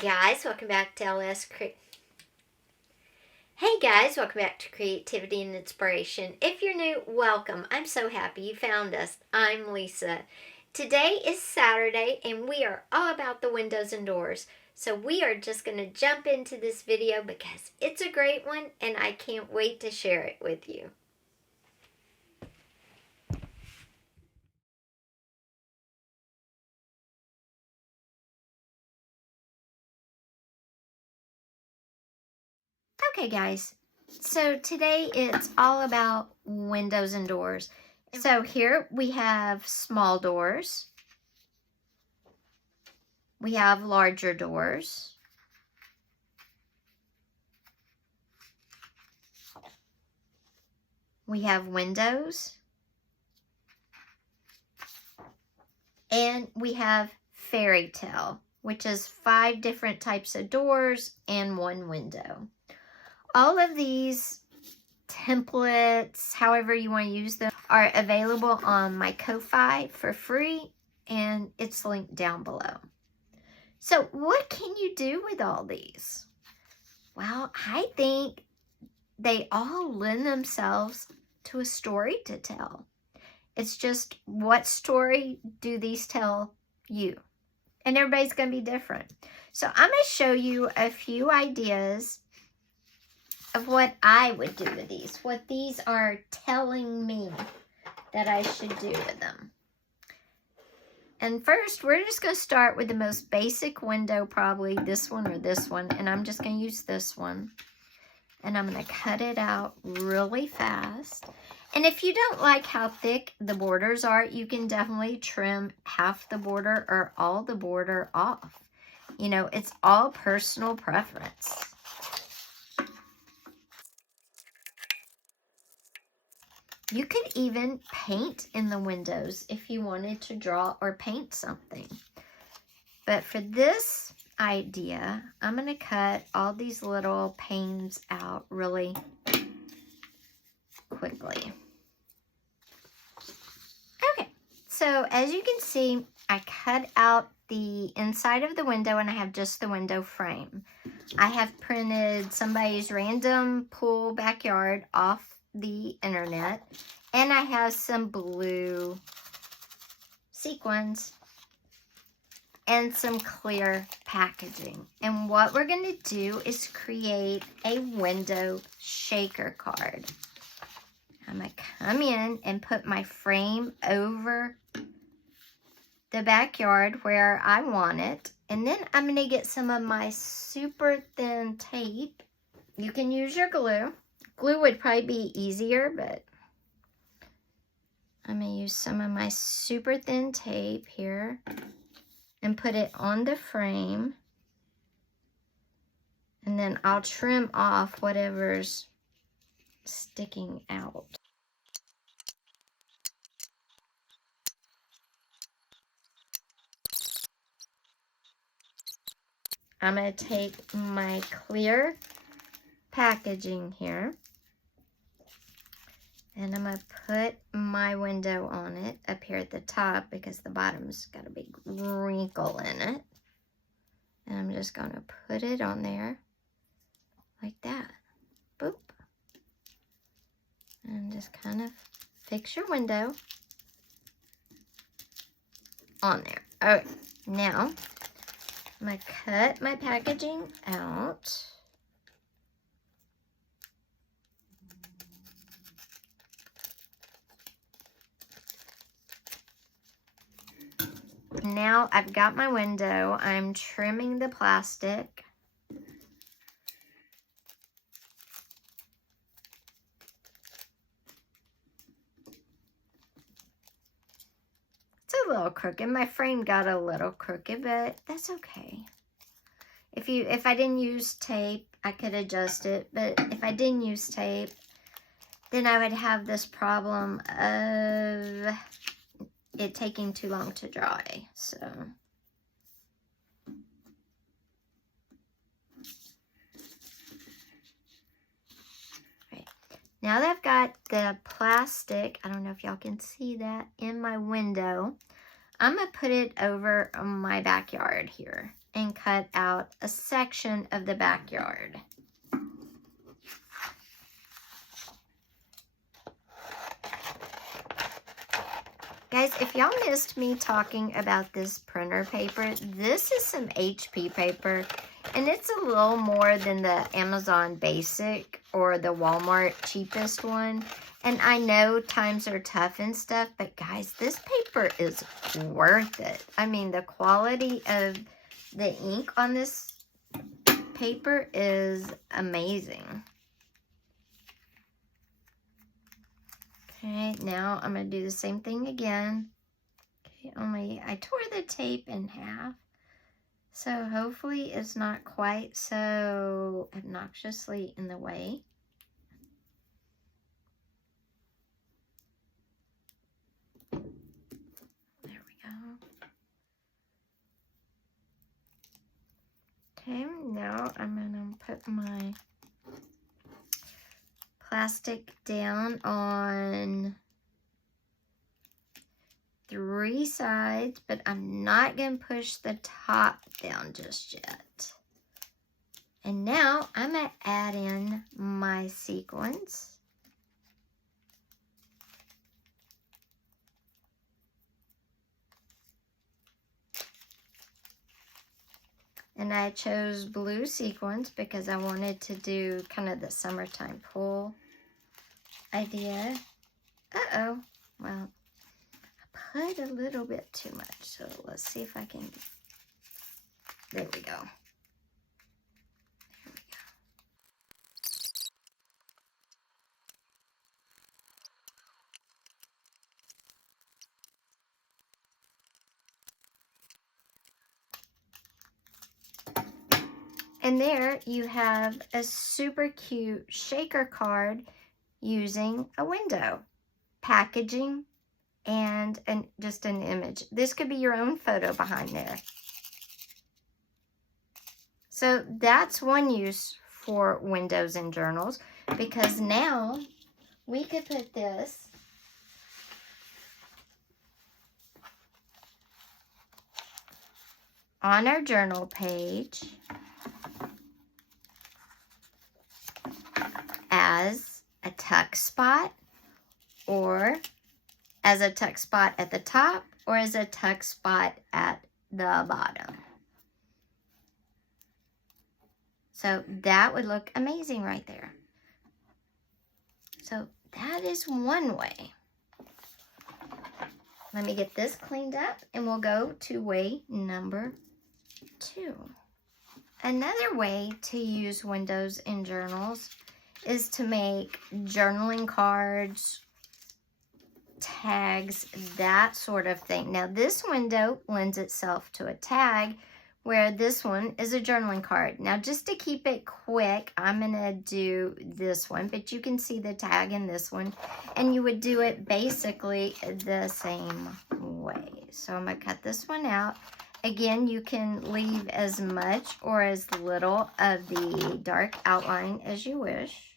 guys, welcome back to Hey guys, welcome back to Creativity and Inspiration. If you're new, welcome. I'm so happy you found us. I'm Lisa. Today is Saturday and we are all about the windows and doors. So we are just going to jump into this video because it's a great one and I can't wait to share it with you. Okay guys, so today it's all about windows and doors. So here we have small doors. We have larger doors. We have windows. And we have fairy tale, which is 5 different types of doors and 1 window. All of these templates, however you want to use them, are available on my Ko-Fi for free, and it's linked down below. So what can you do with all these? Well, I think they all lend themselves to a story to tell. It's just, what story do these tell you? And everybody's going to be different. So I'm going to show you a few ideas of what I would do with these. What these are telling me that I should do with them. And first, we're just going to start with the most basic window, probably this one or this one. And I'm just going to use this one. And I'm going to cut it out really fast. And if you don't like how thick the borders are, you can definitely trim half the border or all the border off. You know, it's all personal preference. You could even paint in the windows if you wanted to draw or paint something. But for this idea, I'm going to cut all these little panes out really quickly. Okay, so as you can see, I cut out the inside of the window and I have just the window frame. I have printed somebody's random pool backyard off the internet, and I have some blue sequins and some clear packaging. And what we're going to do is create a window shaker card. I'm going to come in and put my frame over the backyard where I want it. And then I'm going to get some of my super thin tape. You can use your glue. Glue would probably be easier, but I'm going to use some of my super thin tape here and put it on the frame. And then I'll trim off whatever's sticking out. I'm going to take my clear packaging here, and I'm going to put my window on it up here at the top because the bottom's got a big wrinkle in it. And I'm just going to put it on there like that. Boop. And just kind of fix your window on there. All right, now I'm going to cut my packaging out. Now I've got my window. I'm trimming the plastic. It's a little crooked. My frame got a little crooked, but that's okay. If I didn't use tape, I could adjust it. But if I didn't use tape, then I would have this problem of it taking too long to dry. So right. Now that I've got the plastic, I don't know if y'all can see that, in my window, I'm gonna put it over my backyard here. and cut out a section of the backyard. Guys, if y'all missed me talking about this printer paper, this is some HP paper, and it's a little more than the Amazon Basic or the Walmart cheapest one. And I know times are tough and stuff, but guys, this paper is worth it. I mean, the quality of the ink on this paper is amazing. Okay, now I'm going to do the same thing again. Okay, only I tore the tape in half. So hopefully it's not quite so obnoxiously in the way. There we go. Okay, now I'm going to put my plastic down on 3 sides, but I'm not going to push the top down just yet. And now I'm going to add in my sequins. And I chose blue sequins because I wanted to do kind of the summertime pool idea. Uh-oh. Well, I put a little bit too much. So let's see if I can. There we go. There we go. And there you have a super cute shaker card using a window, packaging, and just an image. This could be your own photo behind there. So that's one use for windows and journals, because now we could put this on our journal page as a tuck spot, or as a tuck spot at the top, or as a tuck spot at the bottom. So that would look amazing right there. So that is one way. Let me get this cleaned up and we'll go to way number 2. Another way to use windows in journals is to make journaling cards, tags, that sort of thing. Now this window lends itself to a tag, where this one is a journaling card. Now just to keep it quick, I'm gonna do this one, but you can see the tag in this one, and you would do it basically the same way. So I'm gonna cut this one out. Again, you can leave as much or as little of the dark outline as you wish.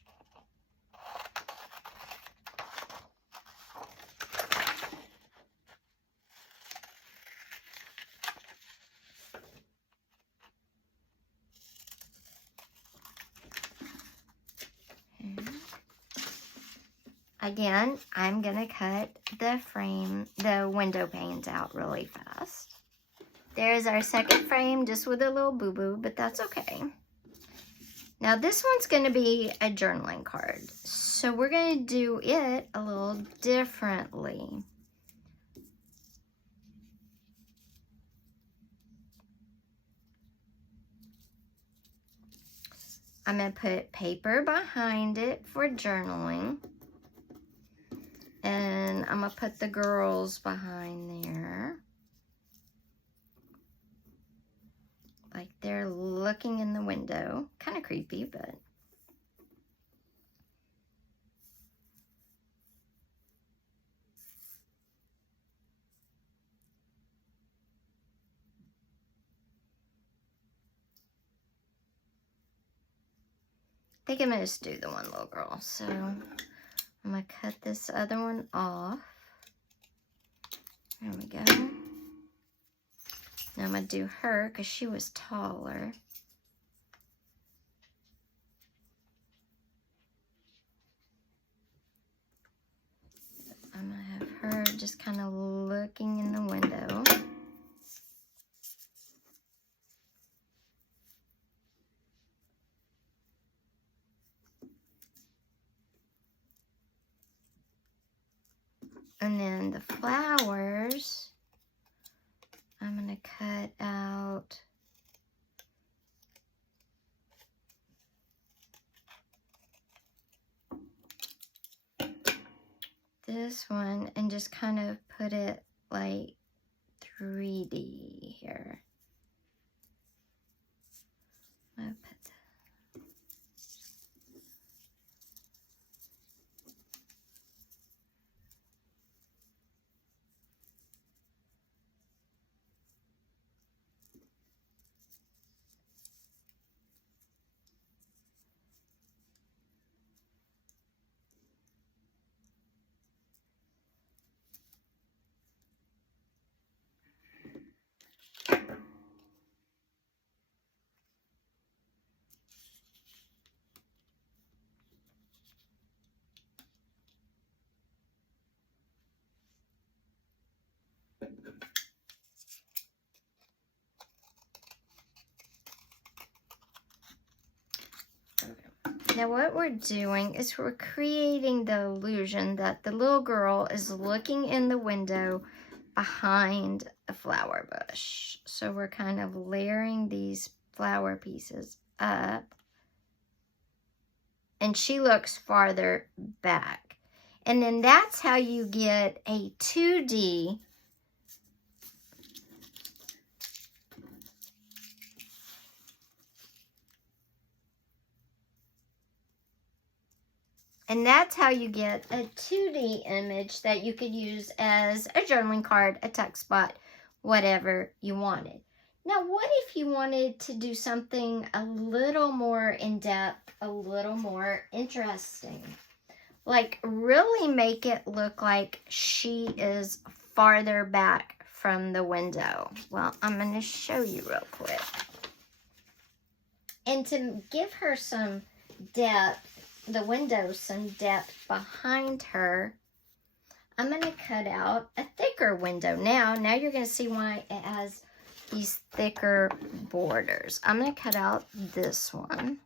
Again, I'm gonna cut the window panes out really fast. There's our second frame, just with a little boo-boo, but that's okay. Now this one's gonna be a journaling card, so we're gonna do it a little differently. I'm gonna put paper behind it for journaling. And I'm gonna put the girls behind there. Like they're looking in the window. Kind of creepy, but. I think I'm gonna just do the one little girl. So I'm gonna cut this other one off. There we go. Now I'm going to do her because she was taller. I'm going to have her just kind of looking in the window. And then the flowers, I'm going to cut out this one and just kind of put it like 3D here. I'm going to put Now what we're doing is we're creating the illusion that the little girl is looking in the window behind a flower bush. So we're kind of layering these flower pieces up. And she looks farther back. And then that's how you get a 2D And that's how you get a 2D image that you could use as a journaling card, a tuck spot, whatever you wanted. Now, what if you wanted to do something a little more in-depth, a little more interesting? Like really make it look like she is farther back from the window. Well, I'm going to show you real quick. And to give her some depth, the window some depth behind her, I'm going to cut out a thicker window. Now you're going to see why it has these thicker borders. I'm going to cut out this one.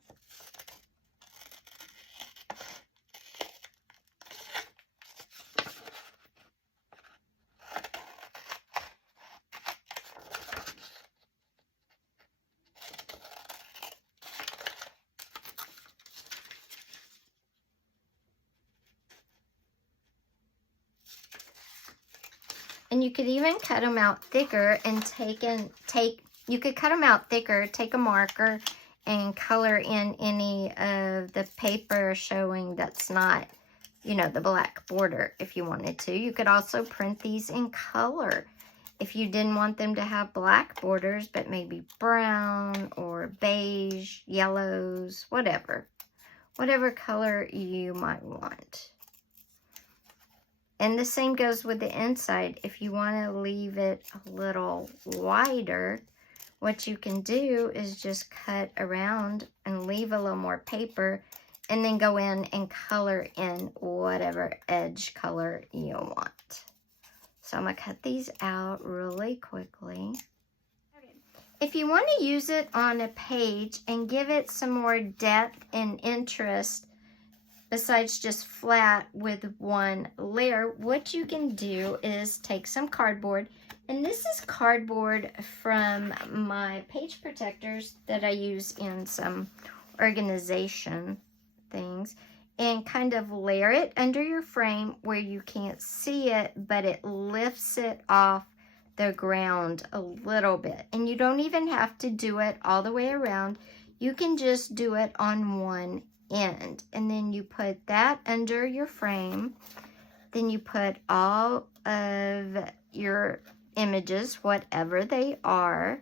And you could even cut them out thicker and you could cut them out thicker, take a marker and color in any of the paper showing that's not, you know, the black border if you wanted to. You could also print these in color if you didn't want them to have black borders, but maybe brown or beige, yellows, whatever color you might want. And the same goes with the inside. If you want to leave it a little wider, what you can do is just cut around and leave a little more paper and then go in and color in whatever edge color you want. So I'm going to cut these out really quickly. If you want to use it on a page and give it some more depth and interest, besides just flat with one layer, what you can do is take some cardboard, and this is cardboard from my page protectors that I use in some organization things, and kind of layer it under your frame where you can't see it, but it lifts it off the ground a little bit. And you don't even have to do it all the way around. You can just do it on one end, and then you put that under your frame. Then you put all of your images, whatever they are,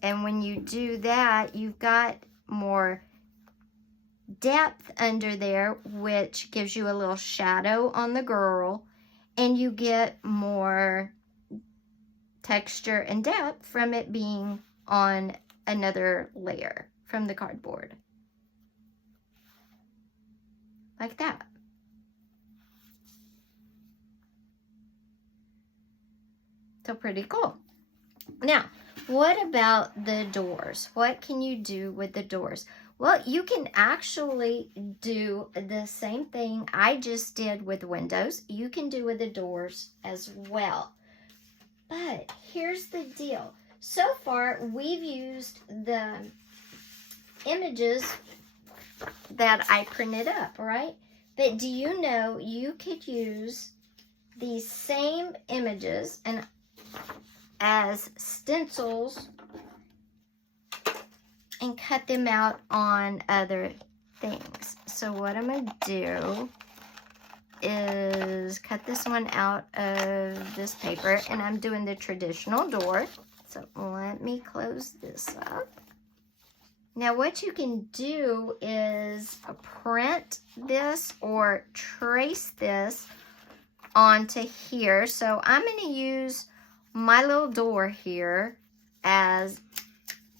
and when you do that, you've got more depth under there, which gives you a little shadow on the girl, and you get more texture and depth from it being on another layer from the cardboard. Like that. So pretty cool. Now, what about the doors? What can you do with the doors? Well, you can actually do the same thing I just did with windows. You can do with the doors as well. But here's the deal. So far, we've used the images that I printed up, right? But do you know you could use these same images and as stencils and cut them out on other things. So what I'm going to do is cut this one out of this paper, and I'm doing the traditional door. So let me close this up. Now what you can do is print this or trace this onto here. So I'm going to use my little door here as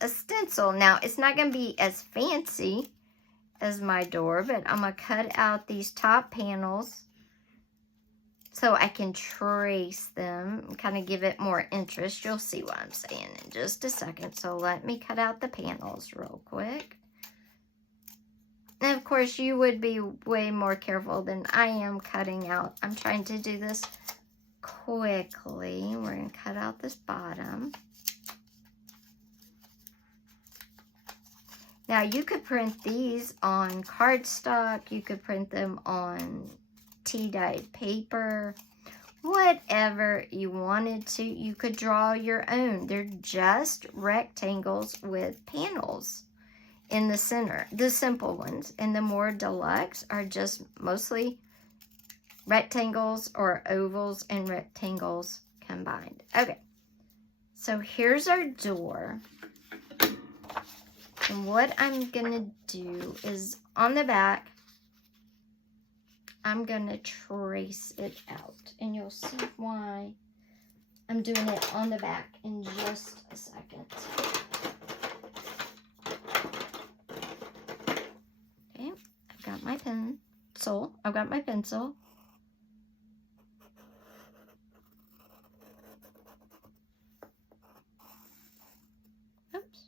a stencil. Now it's not going to be as fancy as my door, but I'm going to cut out these top panels so I can trace them and kind of give it more interest. You'll see what I'm saying in just a second. So let me cut out the panels real quick. And of course you would be way more careful than I am cutting out. I'm trying to do this quickly. We're going to cut out this bottom. Now you could print these on cardstock. You could print them on tea-dyed paper, whatever you wanted to. You could draw your own. They're just rectangles with panels in the center, the simple ones, and the more deluxe are just mostly rectangles or ovals and rectangles combined. Okay, so here's our door. And what I'm gonna do is on the back, I'm gonna trace it out, and you'll see why I'm doing it on the back in just a second. Okay, I've got my pencil. Oops.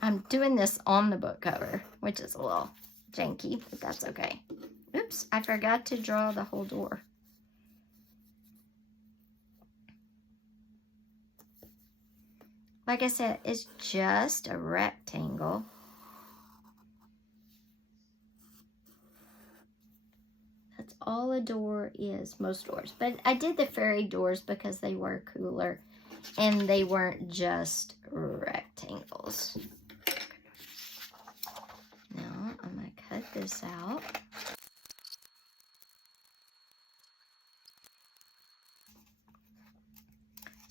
I'm doing this on the book cover, which is a little janky, but that's okay. Oops, I forgot to draw the whole door. Like I said, it's just a rectangle. That's all a door is, most doors. But I did the fairy doors because they were cooler and they weren't just rectangles. Now I'm going to cut this out.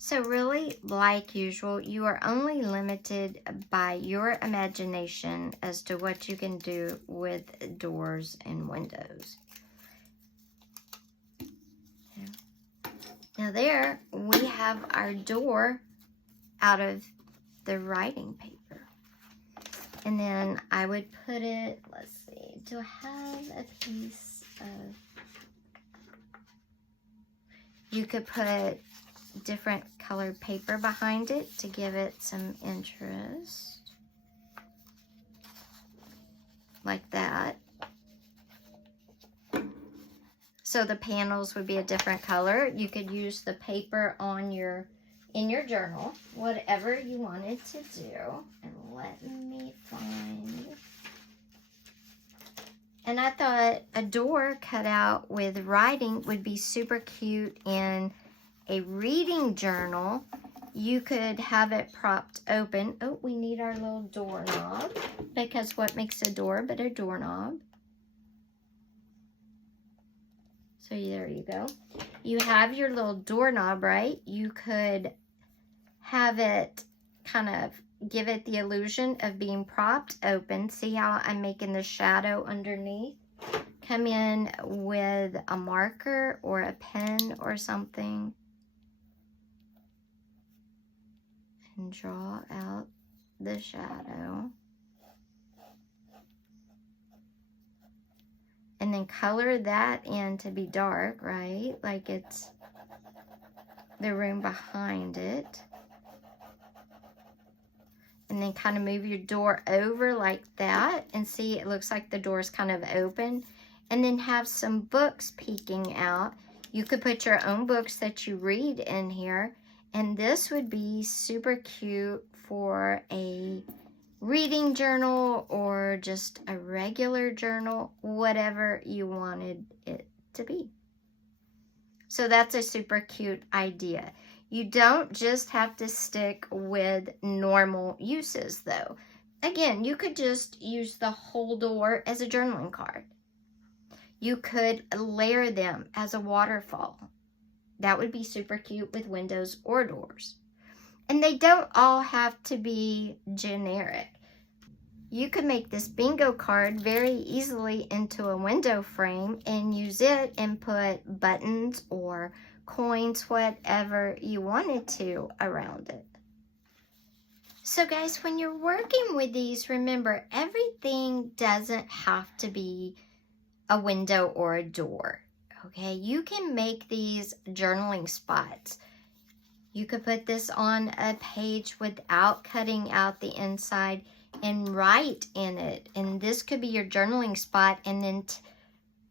So really, like usual, you are only limited by your imagination as to what you can do with doors and windows. Now there, we have our door out of the writing paper. And then I would put it, let's see, do I have a piece of, you could put different colored paper behind it to give it some interest. Like that. So the panels would be a different color. You could use the paper on in your journal, whatever you wanted to do. And let me find. And I thought a door cut out with writing would be super cute in a reading journal. You could have it propped open. Oh, we need our little doorknob, because what makes a door but a doorknob? So there you go. You have your little doorknob, right? You could have it kind of give it the illusion of being propped open. See how I'm making the shadow underneath? Come in with a marker or a pen or something and draw out the shadow. And then color that in to be dark, right? Like it's the room behind it. And then kind of move your door over like that. And see, it looks like the door is kind of open. And then have some books peeking out. You could put your own books that you read in here. And this would be super cute for a reading journal or just a regular journal, whatever you wanted it to be. So that's a super cute idea. You don't just have to stick with normal uses though. Again, you could just use the whole door as a journaling card. You could layer them as a waterfall. That would be super cute with windows or doors. And they don't all have to be generic. You could make this bingo card very easily into a window frame and use it and put buttons or coins, whatever you wanted to, around it. So guys, when you're working with these, remember, everything doesn't have to be a window or a door, okay? You can make these journaling spots. You could put this on a page without cutting out the inside and write in it. And this could be your journaling spot, and then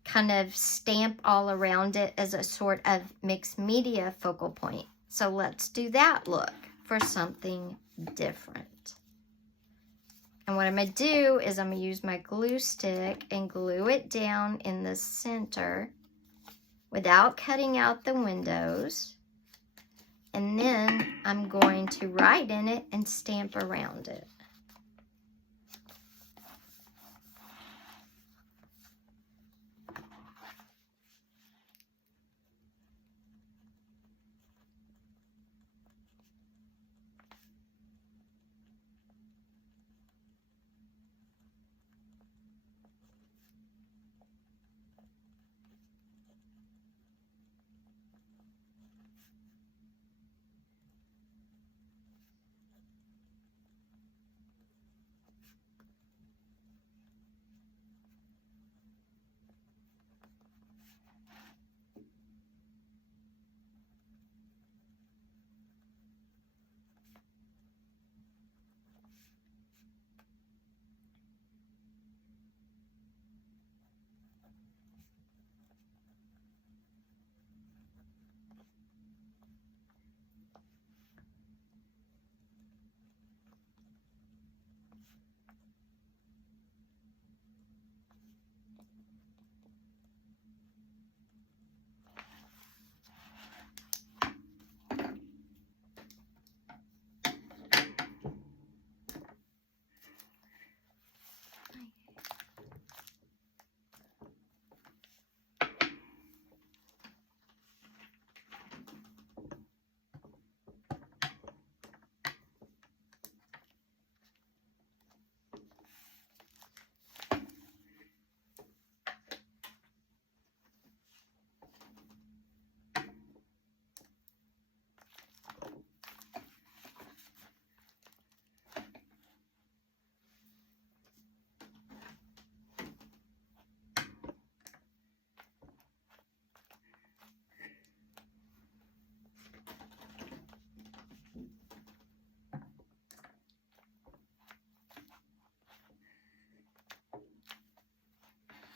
kind of stamp all around it as a sort of mixed media focal point. So let's do that look for something different. And what I'm going to do is I'm going to use my glue stick and glue it down in the center without cutting out the windows. And then I'm going to write in it and stamp around it.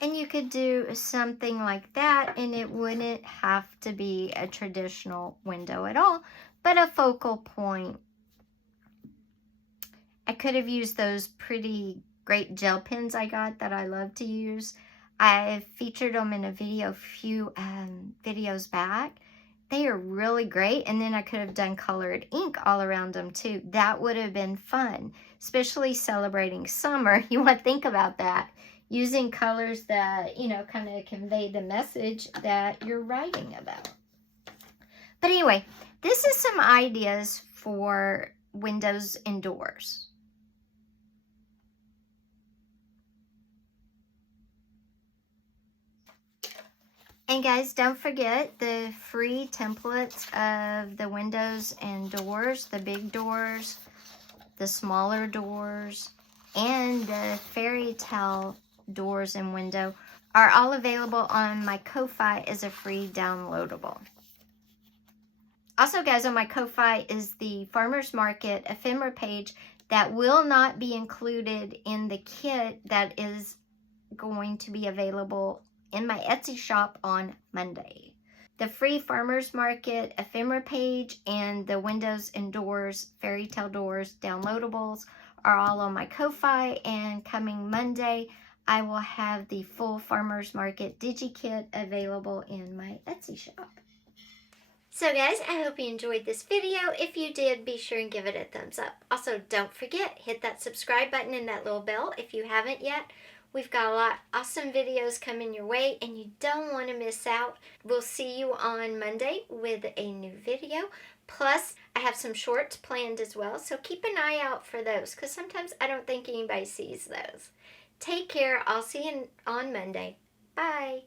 And you could do something like that, and it wouldn't have to be a traditional window at all, but a focal point. I could have used those pretty great gel pens I got that I love to use. I've featured them in a video a few videos back. They are really great, and then I could have done colored ink all around them too. That would have been fun, especially celebrating summer. You want to think about that. Using colors that, you know, kind of convey the message that you're writing about. But anyway, this is some ideas for windows and doors. And guys, don't forget the free templates of the windows and doors, the big doors, the smaller doors, and the fairy tale doors and window are all available on my Ko-Fi as a free downloadable. Also, guys, on my Ko-Fi is the Farmer's Market ephemera page that will not be included in the kit that is going to be available in my Etsy shop on Monday. The free Farmer's Market ephemera page and the windows and doors, fairy tale doors downloadables are all on my Ko-Fi, and coming Monday, I will have the full Farmer's Market DigiKit available in my Etsy shop. So guys, I hope you enjoyed this video. If you did, be sure and give it a thumbs up. Also, don't forget, hit that subscribe button and that little bell if you haven't yet. We've got a lot of awesome videos coming your way, and you don't want to miss out. We'll see you on Monday with a new video. Plus, I have some shorts planned as well, so keep an eye out for those, because sometimes I don't think anybody sees those. Take care. I'll see you on Monday. Bye.